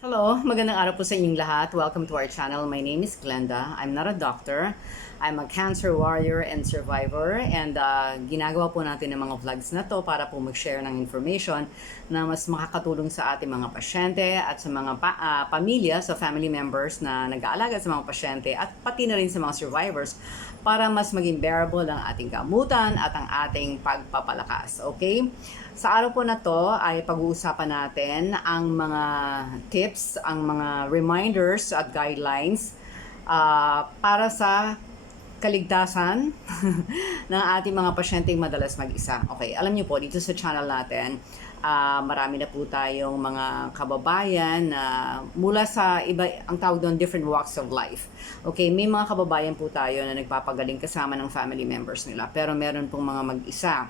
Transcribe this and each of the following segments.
Hello, magandang araw po sa inyong lahat. Welcome to our channel. My name is Glenda. I'm not a doctor. I'm a cancer warrior and survivor and uh, ginagawa po natin ng mga vlogs na to para po mag-share ng information na mas makakatulong sa ating mga pasyente at sa mga pa- ah, pamilya, sa family members na nag-aalaga sa mga pasyente at pati na rin sa mga survivors para mas maging bearable ang ating gamutan at ang ating pagpapalakas. Okay? Sa araw po na to ay pag-uusapan natin ang mga tips, ang mga reminders at guidelines ah, para sa kaligtasan ng ating mga pasyenteng madalas mag-isa. Okay, alam niyo po, dito sa channel natin, ah, marami na po tayong mga kababayan na mula sa iba, ang tawag doon, different walks of life. Okay, may mga kababayan po tayo na nagpapagaling kasama ng family members nila, pero meron pong mga mag-isa.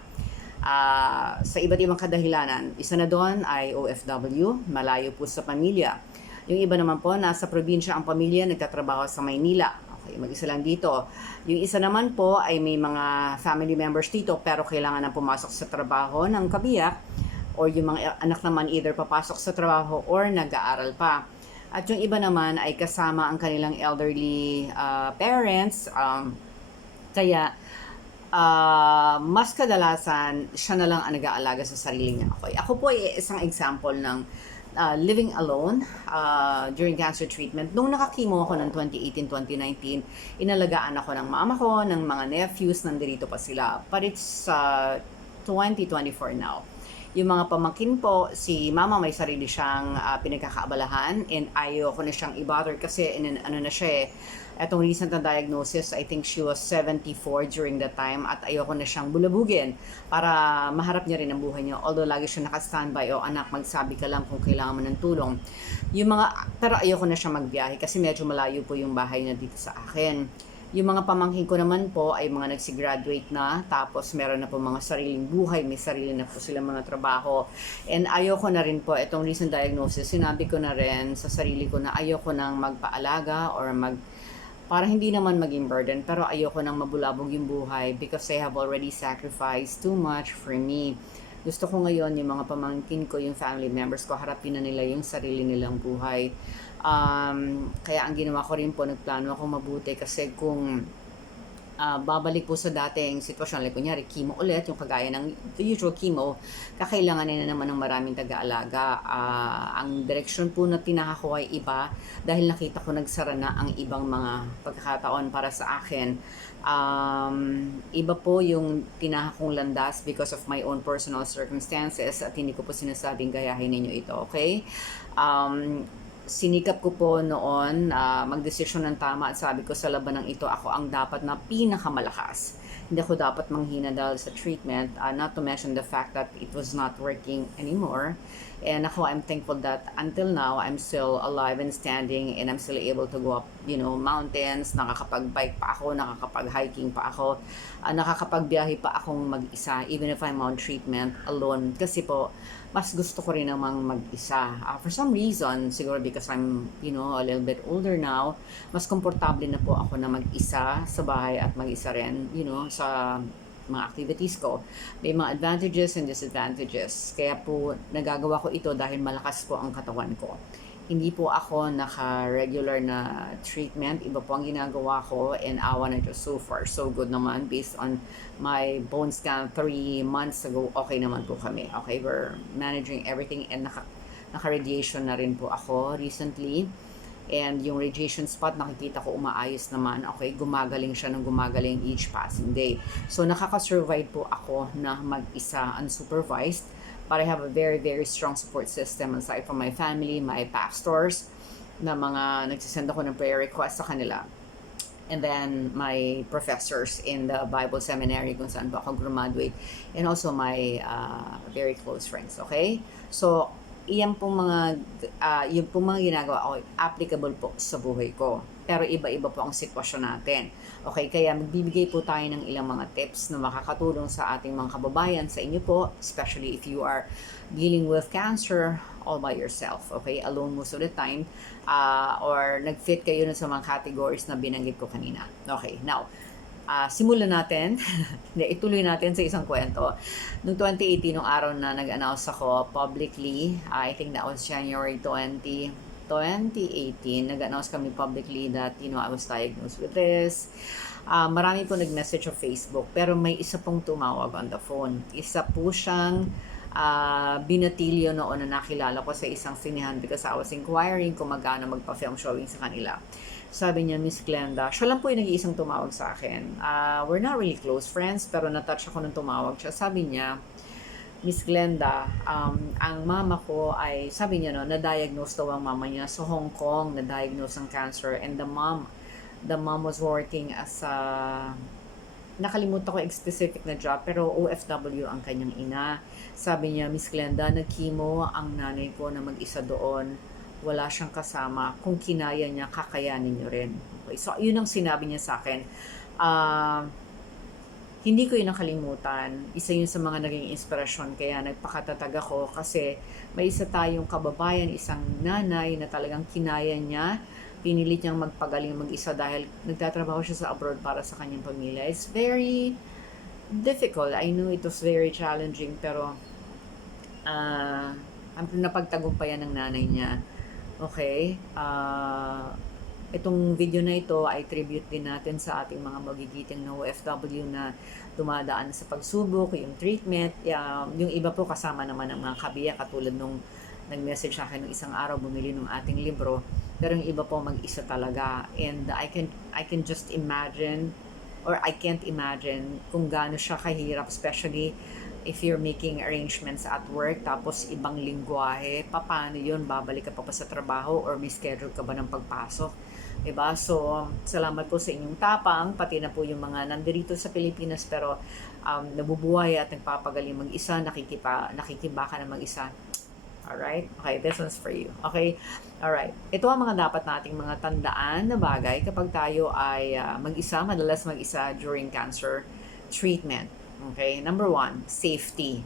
Ah, sa iba't ibang kadahilanan. Isa na doon ay OFW, malayo po sa pamilya. Yung iba naman po, nasa probinsya ang pamilya, nagtatrabaho sa Maynila. Okay, mag-isa lang dito. Yung isa naman po ay may mga family members dito pero kailangan na pumasok sa trabaho ng kabiyak or yung mga anak naman either papasok sa trabaho or nag-aaral pa. At yung iba naman ay kasama ang kanilang elderly ah, parents. Um, kaya ah, mas kadalasan siya na lang ang nag-aalaga sa sarili niya. Okay. Ako po ay isang example ng ah, living alone ah, during cancer treatment. Nung nakakimo ako ng 2018-2019, inalagaan ako ng mama ko, ng mga nephews, nandito pa sila. But it's ah, 2024 now. Yung mga pamangkin po, si mama may sarili siyang ah, pinagkakaabalahan and ayaw ko na siyang i-bother kasi in, ano na siya eh, etong recent na diagnosis, I think she was 74 during that time at ayoko na siyang bulabugin para maharap niya rin ang buhay niya. Although lagi siya naka-standby, o anak, magsabi ka lang kung kailangan mo ng tulong. Yung mga, pero ayoko na siya magbiyahe kasi medyo malayo po yung bahay niya dito sa akin. Yung mga pamangkin ko naman po ay mga nagsigraduate na, tapos meron na po mga sariling buhay, may sarili na po silang mga trabaho. And ayoko na rin po, itong recent diagnosis, sinabi ko na rin sa sarili ko na ayoko nang magpaalaga or mag para hindi naman maging burden pero ayoko nang mabulabog yung buhay because I have already sacrificed too much for me. Gusto ko ngayon yung mga pamangkin ko, yung family members ko, harapin na nila yung sarili nilang buhay. Um, kaya ang ginawa ko rin po, nagplano ako mabuti kasi kung ah, babalik po sa dating sitwasyon, like kunyari, chemo ulit, yung kagaya ng the usual chemo, kakailangan na naman ng maraming taga-alaga. Ah, ang direksyon po na tinahak ko ay iba dahil nakita ko nagsara na ang ibang mga pagkakataon para sa akin. Um, iba po yung tinahak kong landas because of my own personal circumstances at hindi ko po sinasabing gayahin ninyo ito, okay? Um, sinikap ko po noon uh, magdesisyon ng tama at sabi ko sa labanang ito ako ang dapat na pinakamalakas. Hindi ako dapat manghina dahil sa treatment, uh, not to mention the fact that it was not working anymore. And ako, I'm thankful that until now, I'm still alive and standing and I'm still able to go up, you know, mountains, nakakapag-bike pa ako, nakakapag-hiking pa ako, uh, nakakapagbiyahe pa akong mag-isa, even if I'm on treatment alone. Kasi po, mas gusto ko rin namang mag-isa. Uh, for some reason, siguro because I'm, you know, a little bit older now, mas komportable na po ako na mag-isa sa bahay at mag-isa rin, you know, sa mga activities ko. May mga advantages and disadvantages. Kaya po, nagagawa ko ito dahil malakas po ang katawan ko. Hindi po ako naka-regular na treatment. Iba po ang ginagawa ko and awa na Diyos so far. So good naman based on my bone scan three months ago. Okay naman po kami. Okay, we're managing everything and naka, naka-radiation na rin po ako recently. And yung radiation spot, nakikita ko umaayos naman. Okay, gumagaling siya ng gumagaling each passing day. So, nakaka-survive po ako na mag-isa unsupervised. But I have a very, very strong support system aside from my family, my pastors, na mga nagsisend ako ng prayer request sa kanila. And then my professors in the Bible Seminary kung saan po ako graduate. And also my uh, very close friends, okay? So, iyan pong mga uh, yung pong mga ginagawa ko applicable po sa buhay ko. Pero iba-iba po ang sitwasyon natin. Okay, kaya magbibigay po tayo ng ilang mga tips na makakatulong sa ating mga kababayan, sa inyo po, especially if you are dealing with cancer all by yourself, okay? Alone most of the time, uh, or nag-fit kayo na sa mga categories na binanggit ko kanina. Okay, now, uh, simulan natin. Ituloy natin sa isang kwento. Noong 2018, nung araw na nag-announce ako publicly, uh, I think that was January 20, 2018, nag-announce kami publicly that, you know, I was diagnosed with this. Ah, marami po nag-message sa Facebook, pero may isa pong tumawag on the phone. Isa po siyang ah, binatilyo noon na nakilala ko sa isang sinihan because I was inquiring kung magkano magpa-film showing sa kanila. Sabi niya, Miss Glenda, siya lang po yung nag-iisang tumawag sa akin. Ah, we're not really close friends, pero na-touch ako nung tumawag siya. Sabi niya, Miss Glenda, um, ang mama ko ay, sabi niya no, na-diagnose daw ang mama niya sa Hong Kong, na-diagnose ng cancer, and the mom, the mom was working as a, nakalimutan ko yung specific na job, pero OFW ang kanyang ina. Sabi niya, Miss Glenda, nag-chemo ang nanay ko na mag-isa doon. Wala siyang kasama. Kung kinaya niya, kakayanin niyo rin. Okay, so, yun ang sinabi niya sa akin. Ah, hindi ko yun nakalimutan. Isa yun sa mga naging inspirasyon kaya nagpakatatag ako kasi may isa tayong kababayan, isang nanay na talagang kinaya niya. Pinilit niyang magpagaling mag-isa dahil nagtatrabaho siya sa abroad para sa kanyang pamilya. It's very difficult. I know it was very challenging pero ang napagtagumpayan ng nanay niya. Okay? Ah itong video na ito ay tribute din natin sa ating mga magigiting na OFW na dumadaan sa pagsubok, yung treatment, um, yung iba po kasama naman ng mga kabiya katulad nung nag-message sa akin ng isang araw bumili ng ating libro. Pero yung iba po mag-isa talaga. And I can I can just imagine or I can't imagine kung gaano siya kahirap especially if you're making arrangements at work tapos ibang lingwahe paano yun? Babalik ka pa pa sa trabaho or may schedule ka ba ng pagpasok Diba? So, salamat po sa inyong tapang, pati na po yung mga nandirito sa Pilipinas pero um, nabubuhay at nagpapagaling mag-isa, nakikipa, nakikibaka na mag-isa. Alright? Okay, this one's for you. Okay? Alright. Ito ang mga dapat nating mga tandaan na bagay kapag tayo ay uh, mag-isa, madalas mag-isa during cancer treatment. Okay? Number one, safety.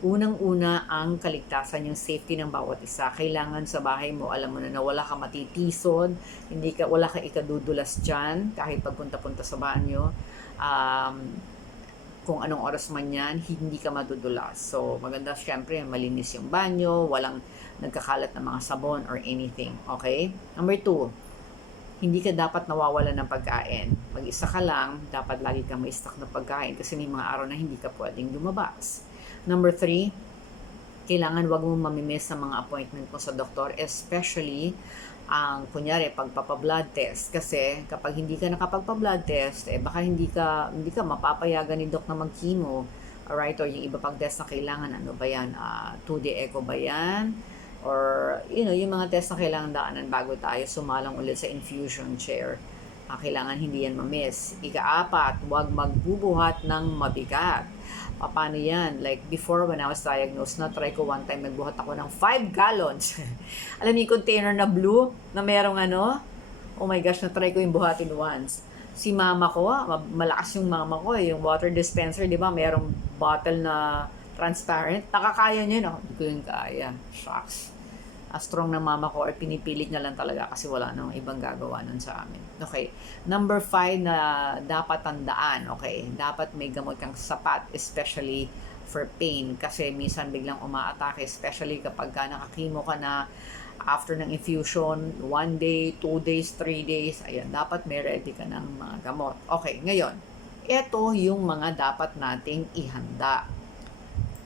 Unang-una ang kaligtasan, yung safety ng bawat isa. Kailangan sa bahay mo, alam mo na na wala ka matitisod, hindi ka, wala ka ikadudulas dyan, kahit pagpunta-punta sa banyo. Um, kung anong oras man yan, hindi ka madudulas. So, maganda syempre, malinis yung banyo, walang nagkakalat ng mga sabon or anything. Okay? Number two, hindi ka dapat nawawalan ng pagkain. Mag-isa ka lang, dapat lagi kang may stock ng pagkain kasi may mga araw na hindi ka pwedeng lumabas. Number three, kailangan wag mong mamimiss sa mga appointment mo sa doktor, especially ang kunyari pagpapa-blood test. Kasi kapag hindi ka nakapagpa-blood test eh baka hindi ka hindi ka mapapayagan ni doc na mag-chemo. Alright? Or yung iba pang test na kailangan ano ba yan? Uh, 2D echo ba yan? Or you know yung mga test na kailangan daanan bago tayo sumalang ulit sa infusion chair kailangan hindi yan ma-miss ikaapat huwag magbubuhat ng mabigat paano yan? Like, before when I was diagnosed, na-try ko one time, nagbuhat ako ng 5 gallons. Alam niyo yung container na blue, na merong ano? Oh my gosh, na-try ko yung buhatin once. Si mama ko, malakas yung mama ko, eh, yung water dispenser, di ba? Merong bottle na transparent. Nakakaya niya, no? Hindi ko yung kaya. Shucks uh, strong na mama ko or pinipilit niya lang talaga kasi wala nang ibang gagawa nun sa amin. Okay. Number five na dapat tandaan, okay, dapat may gamot kang sapat, especially for pain kasi minsan biglang umaatake, especially kapag ka nakakimo ka na after ng infusion, one day, two days, three days, ayan, dapat may ready ka ng mga gamot. Okay, ngayon, ito yung mga dapat nating ihanda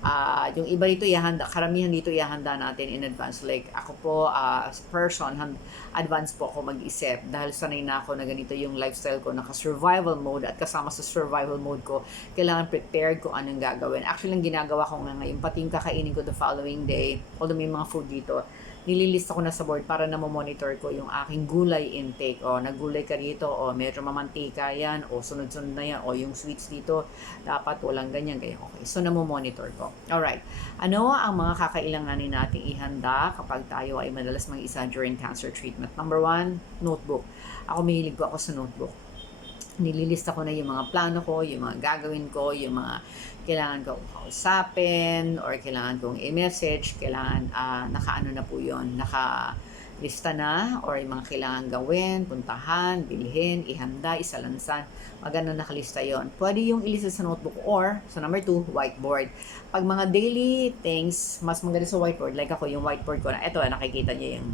uh, yung iba dito ihanda, karamihan dito ihanda natin in advance. Like ako po uh, as a person, hand, advance po ako mag-isip dahil sanay na ako na ganito yung lifestyle ko, naka-survival mode at kasama sa survival mode ko, kailangan prepared ko anong gagawin. Actually, ang ginagawa ko nga ngayon, pati yung kakainin ko the following day, although may mga food dito, nililista ko na sa board para na monitor ko yung aking gulay intake. O, naggulay ka rito, o medyo mamantika yan, o sunod-sunod na yan, o yung sweets dito, dapat walang ganyan, ganyan. Okay, so monitor ko. Alright, ano ang mga kakailanganin nating ihanda kapag tayo ay madalas mag-isa during cancer treatment? Number one, notebook. Ako mahilig ko ako sa notebook nililista ko na yung mga plano ko, yung mga gagawin ko, yung mga kailangan kong kausapin or kailangan kong i-message, kailangan uh, naka-ano na po yon naka lista na or yung mga kailangan gawin, puntahan, bilhin, ihanda, isalansan. Maganda nakalista yon. Pwede yung ilista sa notebook or sa number two, whiteboard. Pag mga daily things, mas maganda sa whiteboard. Like ako, yung whiteboard ko na, eto, nakikita niyo yung,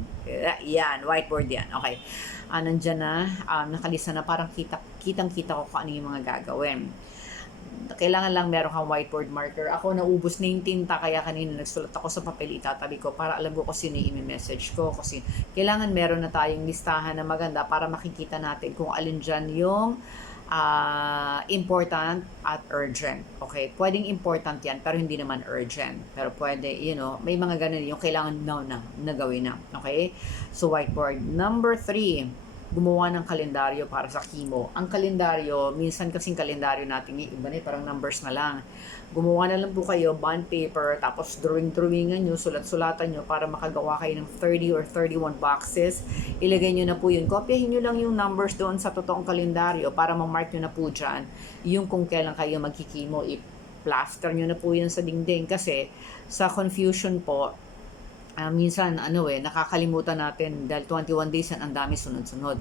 yan, whiteboard yan. Okay. Ah, nandyan na, um, nakalista na parang kita, kitang-kita ko kung ano yung mga gagawin kailangan lang meron kang whiteboard marker. Ako naubos na yung tinta kaya kanina nagsulat ako sa papel itatabi ko para alam ko kung sino yung message ko. Kasi kailangan meron na tayong listahan na maganda para makikita natin kung alin dyan yung ah, important at urgent. Okay? Pwedeng important yan pero hindi naman urgent. Pero pwede, you know, may mga ganun yung kailangan now na, na gawin na. Okay? So whiteboard. Number three, gumawa ng kalendaryo para sa chemo. Ang kalendaryo, minsan kasing kalendaryo natin, iba na eh, parang numbers na lang. Gumawa na lang po kayo, bond paper, tapos drawing-drawingan nyo, sulat-sulatan nyo para makagawa kayo ng 30 or 31 boxes. Ilagay nyo na po yun. Kopyahin nyo lang yung numbers doon sa totoong kalendaryo para ma-mark nyo na po dyan yung kung kailan kayo magkikimo. I-plaster nyo na po yun sa dingding kasi sa confusion po, Ah, minsan ano eh nakakalimutan natin dahil 21 days yan ang dami sunod-sunod.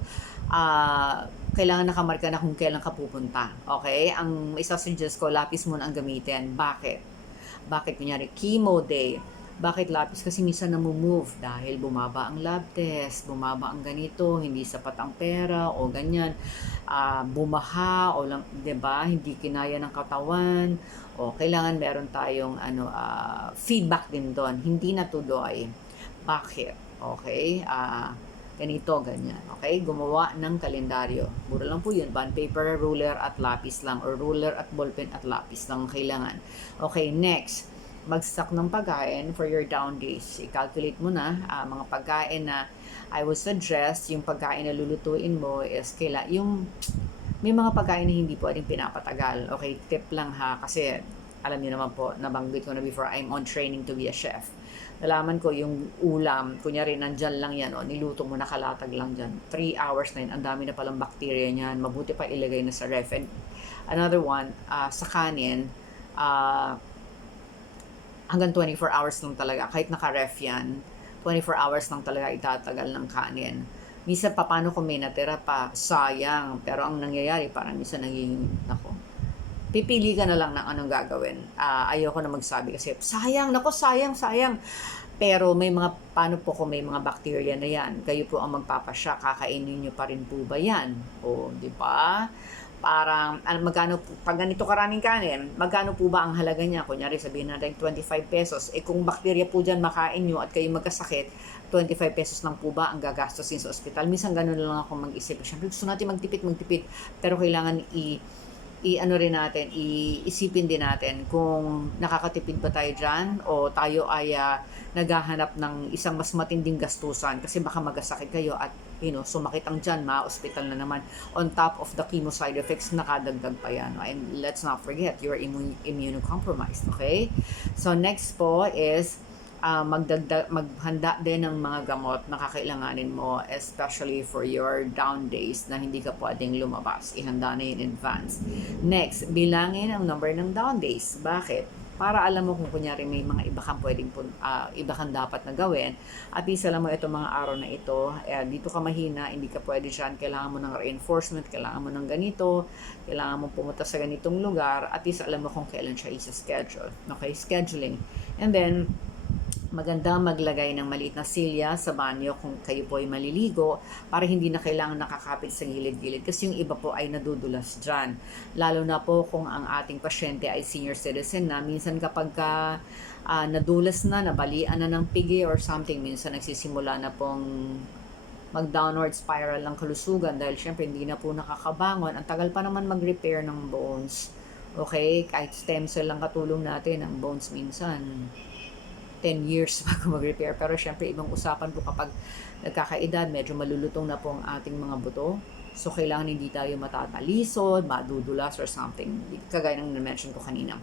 Ah, kailangan nakamarka na kung kailan ka pupunta. Okay? Ang isa suggest ko lapis muna ang gamitin. Bakit? Bakit kunyari chemo day? Bakit lapis? Kasi minsan namumove dahil bumaba ang lab test, bumaba ang ganito, hindi sapat ang pera o ganyan. Ah, bumaha o lang, 'di ba? Hindi kinaya ng katawan o kailangan meron tayong ano ah, feedback din doon. Hindi natuloy. Bakit? Okay? Ah, ganito, ganyan. Okay? Gumawa ng kalendaryo. Mura lang po yun. Bond paper, ruler at lapis lang. Or ruler at ballpen at lapis lang ang kailangan. Okay, next. Mag-stock ng pagkain for your down days. I-calculate mo na ah, mga pagkain na I would suggest yung pagkain na lulutuin mo is kaila, yung may mga pagkain na hindi pwedeng pinapatagal. Okay, tip lang ha, kasi alam niyo naman po, nabanggit ko na before, I'm on training to be a chef. Nalaman ko yung ulam, kunyari nandyan lang yan, o, niluto mo nakalatag lang dyan. 3 hours na yun, ang dami na palang bacteria niyan, mabuti pa ilagay na sa ref. And another one, ah, sa kanin, ah, hanggang 24 hours lang talaga, kahit naka-ref yan, 24 hours lang talaga itatagal ng kanin minsan pa paano kung may natira pa, sayang. Pero ang nangyayari, parang minsan naging, nako, pipili ka na lang ng anong gagawin. Ah, ayoko na magsabi kasi, sayang, nako, sayang, sayang. Pero may mga, paano po kung may mga bacteria na yan? Kayo po ang magpapasya, kakainin nyo pa rin po ba yan? O, di ba? Parang, ano, magkano, pag ganito karaming kanin, magkano po ba ang halaga niya? Kunyari, sabihin natin 25 pesos. Eh kung bacteria po dyan makain nyo at kayo magkasakit, 25 pesos lang po ba ang gagastosin sa ospital? Minsan ganun lang ako mag-isip. Siyempre gusto natin magtipid, magtipid. Pero kailangan i i ano rin natin, iisipin din natin kung nakakatipid ba tayo dyan o tayo ay ah, naghahanap ng isang mas matinding gastusan kasi baka magasakit kayo at you know, sumakit ang dyan, ma-hospital na naman. On top of the chemo side effects, nakadagdag pa yan. no? And let's not forget, you're immun- immunocompromised, okay? So next po is uh, magdagdag maghanda din ng mga gamot na kakailanganin mo especially for your down days na hindi ka pwedeng lumabas. Ihanda na in advance. Next, bilangin ang number ng down days. Bakit? Para alam mo kung kunyari may mga iba kang pwedeng ah, iba kang dapat na gawin. At least alam mo itong mga araw na ito eh, dito ka mahina, hindi ka pwede dyan. Kailangan mo ng reinforcement, kailangan mo ng ganito kailangan mo pumunta sa ganitong lugar. At least alam mo kung kailan siya isa-schedule. Okay, scheduling. And then maganda maglagay ng maliit na silya sa banyo kung kayo po ay maliligo para hindi na kailangan nakakapit sa gilid-gilid kasi yung iba po ay nadudulas dyan. Lalo na po kung ang ating pasyente ay senior citizen na minsan kapag ka, ah, nadulas na, nabalian na ng pigi or something, minsan nagsisimula na pong mag-downward spiral ng kalusugan dahil syempre hindi na po nakakabangon. Ang tagal pa naman mag-repair ng bones. Okay? Kahit stem cell lang katulong natin, ang bones minsan 10 years bago mag-repair. Pero syempre, ibang usapan po kapag nagkakaedad, medyo malulutong na po ang ating mga buto. So, kailangan hindi tayo matatalisod, madudulas or something. Kagaya ng na-mention ko kanina.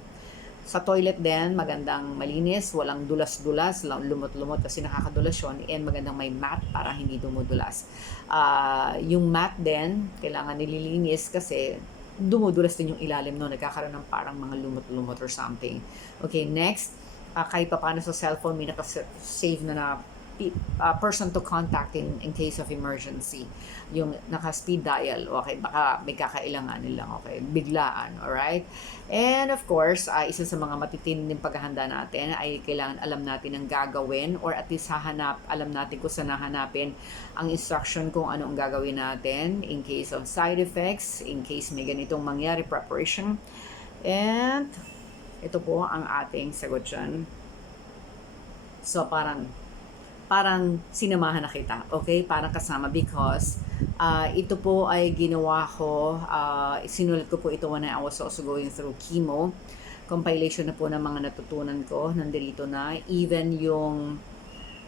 Sa toilet din, magandang malinis, walang dulas-dulas, lumot-lumot kasi nakakadulas yun, and magandang may mat para hindi dumudulas. Ah, yung mat din, kailangan nililinis kasi dumudulas din yung ilalim no, nagkakaroon ng parang mga lumot-lumot or something. Okay, next, uh, kahit pa paano sa cellphone may nakasave na na uh, person to contact in, in case of emergency. Yung naka-speed dial, okay, baka may kakailanganin lang, okay, biglaan, alright? And of course, uh, isa sa mga matitinding paghahanda natin ay kailangan alam natin ang gagawin or at least hahanap, alam natin kung saan hahanapin ang instruction kung ano ang gagawin natin in case of side effects, in case may ganitong mangyari, preparation. And ito po ang ating sagot dyan. So parang parang sinamahan na kita, okay? Parang kasama because uh, ito po ay ginawa ko, uh, sinulat ko po ito when I was also going through chemo. Compilation na po ng mga natutunan ko, nandito na. Even yung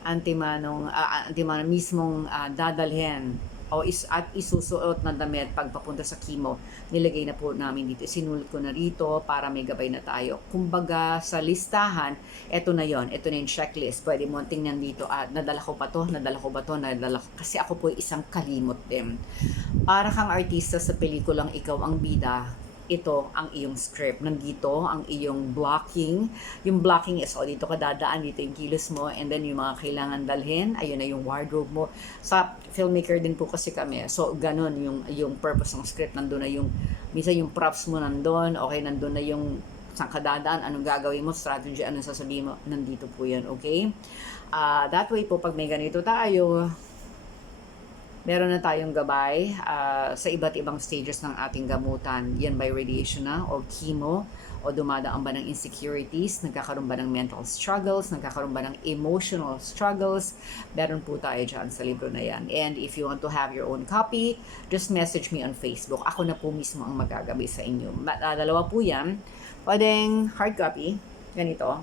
antimanong, uh, antimanong mismong uh, dadalhin o is, at isusuot na damit pag papunta sa chemo, nilagay na po namin dito. Sinulat ko na rito para may gabay na tayo. Kumbaga sa listahan, eto na yon Ito na yung checklist. Pwede mo tingnan dito, ah, nadala ko pa to, nadala ko ba to, nadala ko. Kasi ako po isang kalimot din. Para kang artista sa pelikulang ikaw ang bida, ito ang iyong script. Nandito ang iyong blocking. Yung blocking is, oh, dito ka dadaan, dito yung kilos mo, and then yung mga kailangan dalhin, ayun na yung wardrobe mo. Sa filmmaker din po kasi kami. So, ganun yung, yung purpose ng script. Nandun na yung, minsan yung props mo nandun, okay, nandun na yung saan ka dadaan, anong gagawin mo, strategy, anong sasabihin mo, nandito po yan, okay? Uh, that way po, pag may ganito tayo, meron na tayong gabay uh, sa iba't ibang stages ng ating gamutan. Yan by radiation na o chemo o dumadaan ba ng insecurities, nagkakaroon ba ng mental struggles, nagkakaroon ba ng emotional struggles, meron po tayo dyan sa libro na yan. And if you want to have your own copy, just message me on Facebook. Ako na po mismo ang magagabi sa inyo. Uh, dalawa po yan. Pwedeng hard copy, ganito,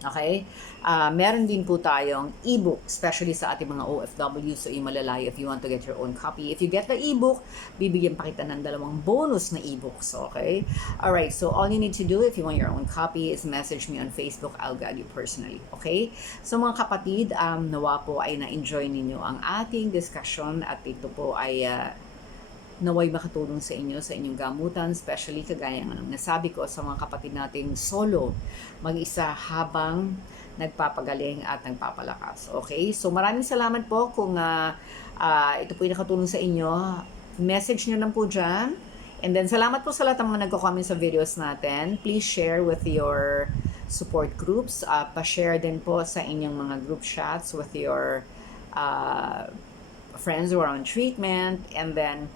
Okay? Uh, meron din po tayong ebook, especially sa ating mga OFW, so imalalay if you want to get your own copy. If you get the ebook, bibigyan pa kita ng dalawang bonus na ebooks, okay? Alright, so all you need to do if you want your own copy is message me on Facebook. I'll guide you personally, okay? So mga kapatid, um, nawa po ay na-enjoy ninyo ang ating discussion at ito po ay uh, naway makatulong sa inyo sa inyong gamutan, especially kagaya ng nasabi ko sa mga kapatid nating solo, mag-isa habang nagpapagaling at nagpapalakas. Okay? So maraming salamat po kung uh, uh, ito po yung nakatulong sa inyo. Message nyo lang po dyan. And then salamat po sa lahat ng mga nagko-comment sa videos natin. Please share with your support groups. Uh, pa-share din po sa inyong mga group chats with your uh, friends who are on treatment. And then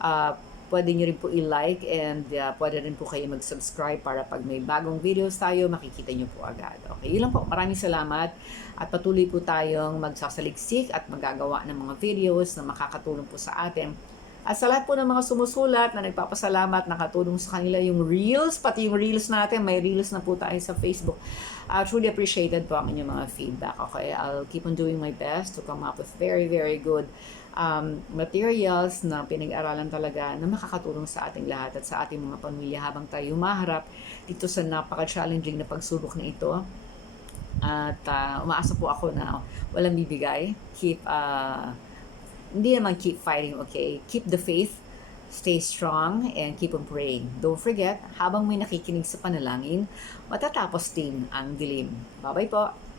uh, pwede nyo rin po i-like and uh, pwede rin po kayo mag-subscribe para pag may bagong videos tayo, makikita nyo po agad. Okay, yun lang po. Maraming salamat at patuloy po tayong magsasaliksik at magagawa ng mga videos na makakatulong po sa atin. At sa lahat po ng mga sumusulat na nagpapasalamat, nakatulong sa kanila yung reels, pati yung reels natin, may reels na po tayo sa Facebook. Uh, truly appreciated po ang inyong mga feedback. Okay, I'll keep on doing my best to come up with very, very good um, materials na pinag-aralan talaga na makakatulong sa ating lahat at sa ating mga pamilya habang tayo maharap dito sa napaka-challenging na pagsubok na ito. At uh, umaasa po ako na walang bibigay. Keep, uh, hindi naman keep fighting, okay? Keep the faith, stay strong, and keep on praying. Don't forget, habang may nakikinig sa panalangin, matatapos din ang dilim. Bye-bye po!